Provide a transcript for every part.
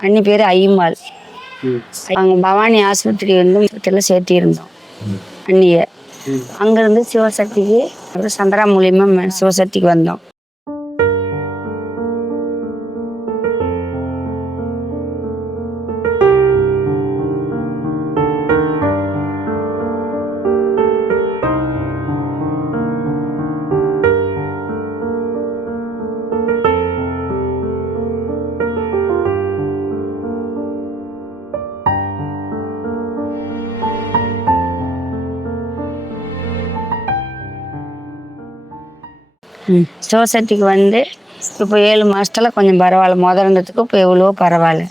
அண்ணி பேர் ஐயம்மாள் அங்கே பவானி ஆஸ்பத்திரி வந்து மொத்தத்தில் சேர்த்திருந்தோம். அண்ணியை. அங்கேருந்து சிவசக்திக்கு அப்புறம் சந்திரா மூலியமா ம- சிவசக்திக்கு வந்தோம். சிவசக்திக்கு வந்து இப்போ ஏழு மாதத்தில் கொஞ்சம் பரவாயில்ல. முத இருந்ததுக்கு இப்போ எவ்வளவோ பரவாயில்ல.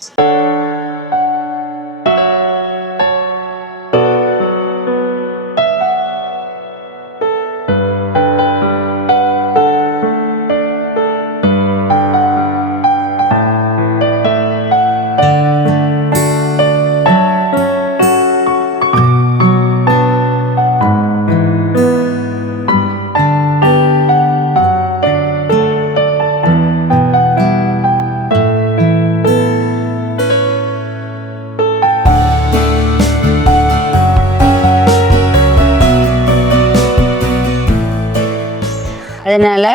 அதனால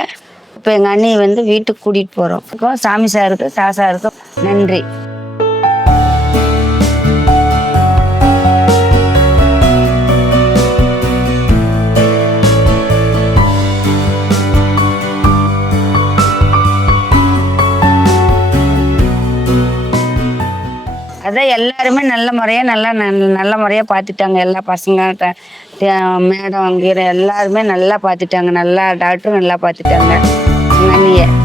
இப்போ எங்கள் அண்ணியை வந்து வீட்டுக்கு கூட்டிகிட்டு போகிறோம் இப்போ சாமி சாருக்கும் சாசாருக்கு நன்றி. அதான் எல்லாருமே நல்ல முறையாக நல்லா நல்ல நல்ல முறையாக பார்த்துட்டாங்க எல்லா பசங்க மேடம் கீரை எல்லாருமே நல்லா பார்த்துட்டாங்க நல்லா டாக்டரும் நல்லா பார்த்துட்டாங்க எங்கள்